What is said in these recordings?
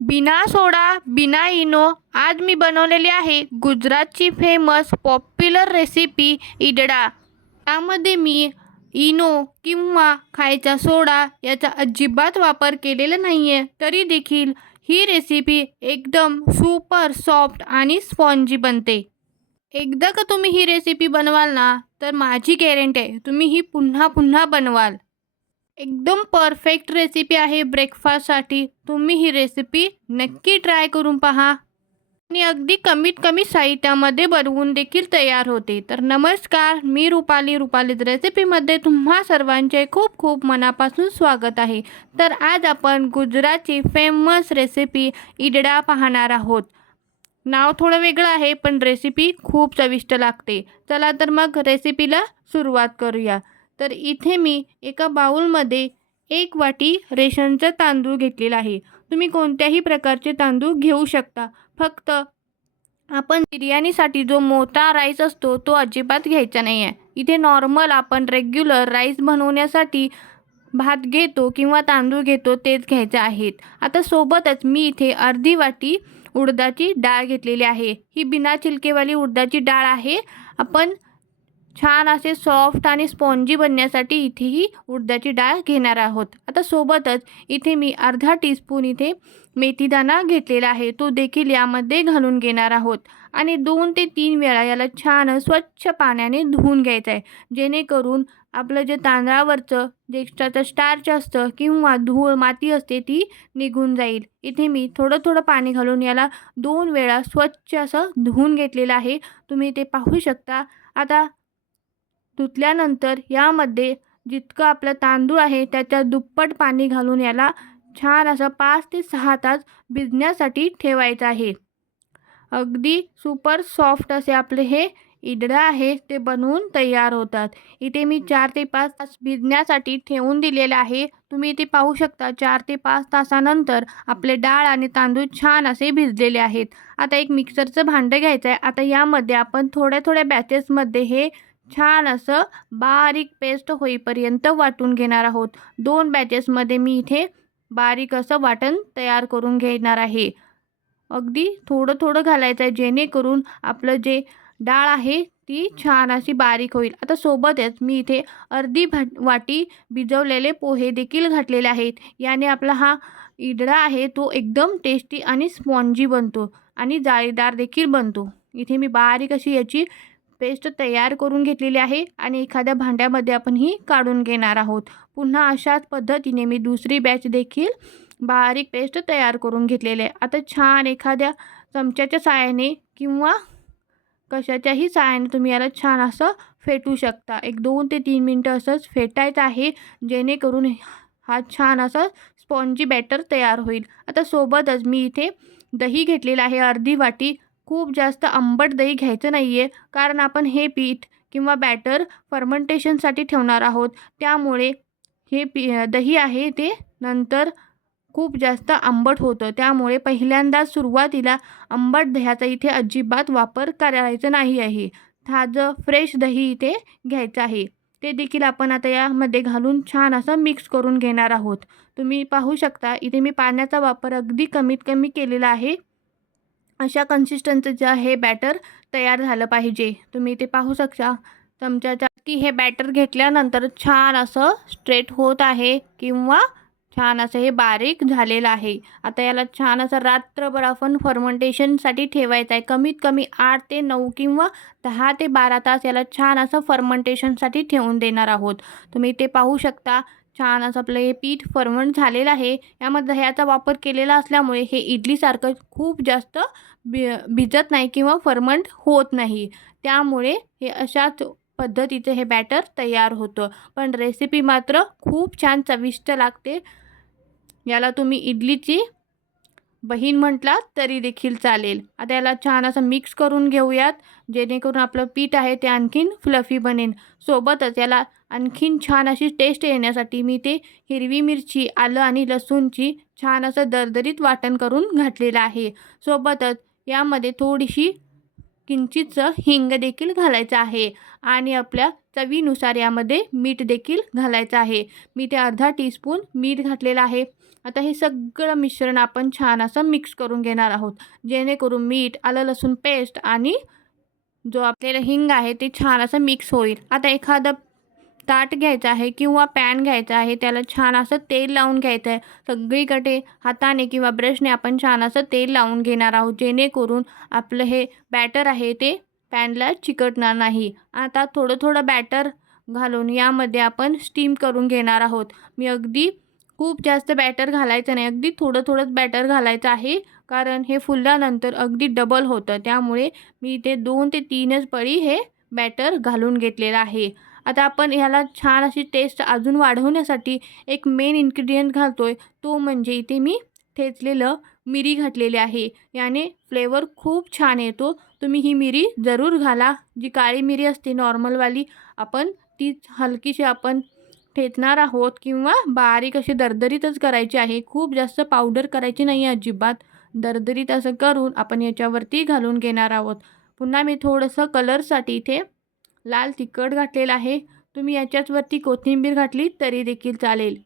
बिना सोडा, बिना इनो आज मी बनवलेली आहे गुजरातची फेमस पॉप्युलर रेसिपी इडळा. त्यामध्ये मी इनो किंवा खायचा सोडा याचा अजिबात वापर केलेला नाही आहे. तरी देखील ही रेसिपी एकदम सुपर सॉफ्ट आणि स्पॉन्जी बनते. एकदा का तुम्ही ही रेसिपी बनवाल ना, तर माझी गॅरंटी आहे तुम्ही ही पुन्हा पुन्हा बनवाल. एकदम परफेक्ट रेसिपी आहे ब्रेकफास्टसाठी. तुम्ही ही रेसिपी नक्की ट्राय करून पहा आणि अगदी कमीत कमी साहित्यामध्ये बनवून देखील तयार होते. तर नमस्कार, मी रुपालीज रेसिपीमध्ये तुम्हा सर्वांचे खूप खूप मनापासून स्वागत आहे. तर आज आपण गुजरातची फेमस रेसिपी इडळा पाहणार आहोत. नाव थोडं वेगळं आहे पण रेसिपी खूप चविष्ट लागते. चला तर मग रेसिपीला सुरुवात करूया. तर इथे मी एका बाउलमध्ये 1 वाटी रेशनचा तांदूळ घेतलेला आहे. तुम्ही कोणत्याही प्रकारचे तांदूळ घेऊ शकता. फक्त आपण बिर्याणीसाठी जो मोठा राईस असतो तो अजिबात घ्यायचा नाही आहे. इथे नॉर्मल आपण रेग्युलर राईस बनवण्यासाठी भात घेतो किंवा तांदूळ घेतो तेच घ्यायचे आहेत. आता सोबतच मी इथे अर्धी वाटी उडदाची डाळ घेतलेली आहे. ही बिना छिलकेवाली उडदाची डाळ आहे. आपण छान असे सॉफ्ट आणि स्पॉन्जी बनण्यासाठी इथे ही उडदाची डाळ घेणार आहोत. आता सोबतच इथे मी अर्धा टीस्पून इथे मेथीदाणा घेतलेला आहे. तो देखील यामध्ये घालून घेणार आहोत आणि 2 ते 3 वेळा याला छान स्वच्छ पाण्याने धुवून घ्यायचं आहे. जेणेकरून आपलं जे तांदळावरचं जे एक्स्ट्राचं स्टार्च असतं किंवा धूळ माती असते ती निघून जाईल. इथे मी थोडं थोडं पाणी घालून याला 2 वेळा स्वच्छ असं धुवून घेतलेलं आहे. तुम्ही ते पाहू शकता. आता धुतल्यानंतर यामध्ये जितकं आपलं तांदूळ आहे त्याच्या दुप्पट पाणी घालून याला छान असं 5 ते 6 तास भिजण्यासाठी ठेवायचं आहे. अगदी सुपर सॉफ्ट असे आपले हे इडळा आहे ते बनवून तयार होतात. इथे मी 4 ते 5 तास भिजण्यासाठी ठेवून दिलेले आहे. तुम्ही इथे पाहू शकता 4 ते 5 तासानंतर आपले डाळ आणि तांदूळ छान असे भिजलेले आहेत. आता एक मिक्सरचं भांडं घ्यायचं आहे. आता यामध्ये आपण थोड्या थोड्या बॅचेसमध्ये हे छान असं बारीक पेस्ट होईपर्यंत वाटून घेणार आहोत. 2 बॅचेसमध्ये मी इथे बारीक असं वाटण तयार करून घेणार आहे. अगदी थोडं थोडं घालायचं आहे जेणेकरून आपलं जे डाळ आहे ती छान अशी बारीक होईल. आता सोबतच मी इथे अर्धी वाटी भिजवलेले पोहे देखील घातलेले आहेत. याने आपला हा इडळा आहे तो एकदम टेस्टी आणि स्पॉन्जी बनतो आणि जाळीदार देखील बनतो. इथे मी बारीक अशी याची पेस्ट तयार करून घेतलेली आहे आणि एखाद्या भांड्यामध्ये आपण ही काढून घेणार आहोत. पुन्हा अशाच पद्धतीने मी दुसरी बॅच देखील बारीक पेस्ट तयार करून घेतलेले आहे. आता छान एखाद्या चमच्याच्या साहाय्याने किंवा कशाच्याही साहाय्याने तुम्ही याला छान असं फेटू शकता. एक 2 ते 3 मिनटं असंच फेटायचं आहे जेणेकरून हा छान असा स्पॉन्जी बॅटर तयार होईल. आता सोबतच मी इथे दही घेतलेलं आहे अर्धी वाटी. खूप जास्त आंबट दही घ्यायचं नाही आहे कारण आपण हे पीठ किंवा बॅटर फर्मेंटेशनसाठी ठेवणार आहोत. त्यामुळे हे दही आहे ते नंतर खूप जास्त आंबट होतं. त्यामुळे पहिल्यांदा सुरुवातीला आंबट दह्याचा इथे अजिबात वापर करायचा नाही आहे. ताजं फ्रेश दही इथे घ्यायचं आहे. ते देखील आपण आता यामध्ये घालून छान असं मिक्स करून घेणार आहोत. तुम्ही पाहू शकता इथे मी पाण्याचा वापर अगदी कमीत कमी केलेला आहे. अशा कन्सिस्टन्सीचं हे बॅटर तयार झालं पाहिजे. तुम्ही इथे पाहू शकता चमच्याच्या की हे बॅटर घेतल्यानंतर छान असं स्ट्रेट होत आहे किंवा छान असं हे बारीक झालेलं आहे. आता याला छान असं रात्रभर आपण फर्मेंटेशनसाठी ठेवायचं आहे. कमीत कमी 8 ते 9 किंवा 10 ते 12 तास याला छान असं फर्मेंटेशनसाठी ठेवून देणार आहोत. तुम्ही ते पाहू शकता छान असं आपलं हे पीठ फर्मंट झालेलं आहे. यामध्ये दह्याचा वापर केलेला असल्यामुळे हे इडलीसारखं खूप जास्त भिजत नाही किंवा फर्मंट होत नाही. त्यामुळे हे अशाच पद्धतीचे हे बॅटर तयार होतं. पण रेसिपी मात्र खूप छान चविष्ट लागते. याला तुम्ही इडलीची बहीण म्हटलात तरी देखील चालेल. आता याला छान असं मिक्स करून घेऊयात जेणेकरून आपलं पीठ आहे ते आणखीन फ्लफी बनेल. सोबतच याला आणखीन छान अशी टेस्ट येण्यासाठी मी ते हिरवी मिरची, आलं आणि लसूणची छान असं दरदरीत वाटण करून घातलेलं आहे. सोबतच यामध्ये थोडीशी किंचितचं हिंग देखील घालायचं आहे आणि आपल्या चवीनुसार यामध्ये मीठ देखील घालायचं आहे. मी ते अर्धा टीस्पून मीठ घातलेलं आहे. आता हे सगळं मिश्रण आपण छान असं मिक्स करून घेणार आहोत, जेणेकरून मीठ, आलं लसूण पेस्ट आणि जो आपल्याला हिंग आहे ते छान असं मिक्स होईल. आता एखादं ताट घ्यायचं आहे किंवा पॅन घ्यायचा आहे, त्याला छान असं तेल लावून घ्यायचं आहे. सगळीकडे हाताने किंवा ब्रशने आपण छान असं तेल लावून घेणार आहोत, जेणेकरून आपलं हे बॅटर आहे ते पॅनला चिकटणार नाही. आता थोडं बॅटर घालून यामध्ये आपण स्टीम करून घेणार आहोत. मी अगदी खूप जास्त बॅटर घालायचं नाही, अगदी थोडंच बॅटर घालायचं आहे, कारण हे फुलल्यानंतर अगदी डबल होतं. त्यामुळे मी इथे 2 ते 3च पळी हे बॅटर घालून घेतलेलं आहे. आता आपण ह्याला छान अशी टेस्ट अजून वाढवण्यासाठी एक मेन इन्ग्रीडियंट घालतोय, तो म्हणजे इथे मी ठेचलेलं मिरी घातलेली आहे. याने फ्लेवर खूप छान येतो. तुम्ही ही मिरी जरूर घाला. जी काळी मिरी असते नॉर्मलवाली, आपण ती हलकीशी आपण ठेचणार आहोत किंवा बारीक अशी दरदरीतच करायची आहे. खूप जास्त पावडर करायची नाही आहे अजिबात. दरदरीत असं करून आपण याच्यावरती घालून घेणार आहोत. पुन्हा मी थोडंसं कलरसाठी इथे लाल तिखट घातलेलं आहे. तुम्ही याच्याचवरती कोथिंबीर घातली तरी देखील चालेल.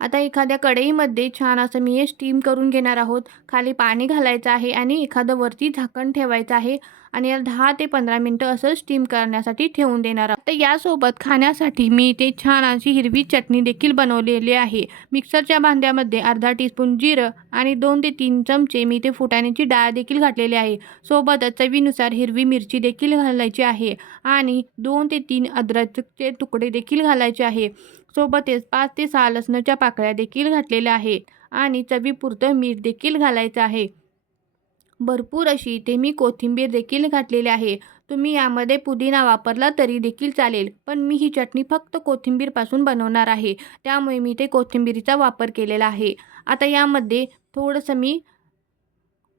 आता एखाद्या कढईमध्ये छान असं मी हे स्टीम करून घेणार आहोत. खाली पाणी घालायचं आहे आणि एखादं वरती झाकण ठेवायचं आहे आणि याला 10 ते 15 मिनटं असं स्टीम करण्यासाठी ठेवून देणार आहोत. तर यासोबत खाण्यासाठी मी इथे छान अशी हिरवी चटणी देखील बनवलेली आहे. मिक्सरच्या भांड्यामध्ये अर्धा टीस्पून जिरं आणि 2 ते 3 चमचे मी इथे फुटाण्याची डाळ देखील घातलेली आहे. सोबतच चवीनुसार हिरवी मिरची देखील घालायची आहे आणि 2 ते 3 अद्रकचे तुकडे देखील घालायचे आहे. सोबतच 5 ते 6 लसणाच्या पाकळ्या देखील घातलेल्या आहेत आणि चवीपुरतं मीठ देखील घालायचं आहे. भरपूर अशी इथे मी कोथिंबीर देखील घातलेली आहे. तुम्ही यामध्ये पुदिना वापरला तरी देखील चालेल, पण मी ही चटणी फक्त कोथिंबीरपासून बनवणार आहे, त्यामुळे मी इथे कोथिंबीरीचा वापर केलेला आहे. आता यामध्ये थोडंसं मी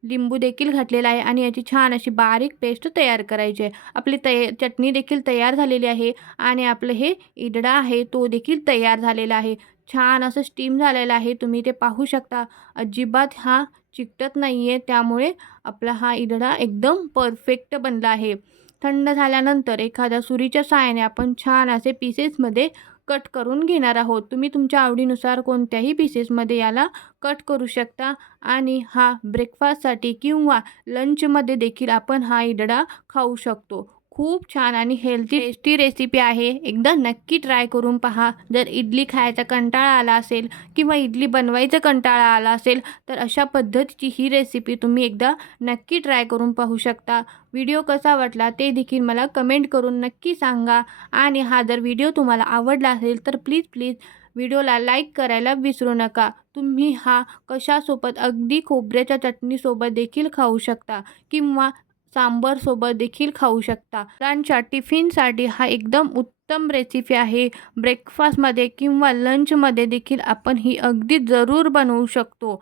लिंबू देखील घातलेला आहे आणि याची छान अशी बारीक पेस्ट तयार करायची आहे. आपली चटणी देखील तयार झालेली आहे आणि आपलं हे इडडा आहे तो देखील तयार झालेला आहे. छान असं स्टीम झालेलं आहे. तुम्ही ते पाहू शकता. अजिबात हा चिकटत नाही आहे. त्यामुळे आपला हा इडडा एकदम परफेक्ट बनला आहे. थंड झाल्यानंतर एखाद्या सुरीच्या सहाय्याने आपण छान असे पीसेसमध्ये कट करून घेणार आहोत. तुम्ही तुमच्या आवडीनुसार कोणत्याही पीसेसमध्ये याला कट करू शकता आणि हा ब्रेकफास्टसाठी किंवा लंचमध्ये देखील आपण हा इडडा खाऊ शकतो. खूप छान आणि हेल्थी टेस्टी रेसिपी आहे. एकदा नक्की ट्राय करून पहा. जर इडली खायचा कंटाळा आला असेल किंवा इडली बनवायचा कंटाळा आला असेल, तर अशा पद्धतीची ही रेसिपी तुम्ही एकदा नक्की ट्राय करून पाहू शकता. व्हिडिओ कसा वाटला ते देखील मला कमेंट करून नक्की सांगा आणि हा जर व्हिडिओ तुम्हाला आवडला असेल तर प्लीज व्हिडिओला लाईक करायला विसरू नका. तुम्ही हा कशासोबत, अगदी खोबऱ्याच्या चटणीसोबत देखील खाऊ शकता किंवा सांबारसोबत देखील खाऊ शकता. मुलांच्या टिफिनसाठी हा एकदम उत्तम रेसिपी आहे. ब्रेकफास्टमध्ये किंवा लंचमध्ये देखील आपण ही अगदी जरूर बनवू शकतो.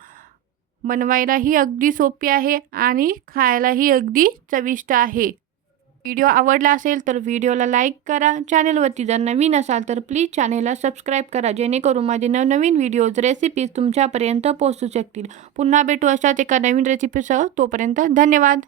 बनवायलाही अगदी सोपी आहे आणि खायलाही अगदी चविष्ट आहे. व्हिडिओ आवडला असेल तर व्हिडिओला लाईक करा. चॅनलवरती जर नवीन असाल तर प्लीज चॅनेलला सबस्क्राईब करा, जेणेकरून माझे नवनवीन व्हिडिओज, रेसिपीज तुमच्यापर्यंत पोहोचू शकतील. पुन्हा भेटू अशाच एका नवीन रेसिपीसह. तोपर्यंत धन्यवाद.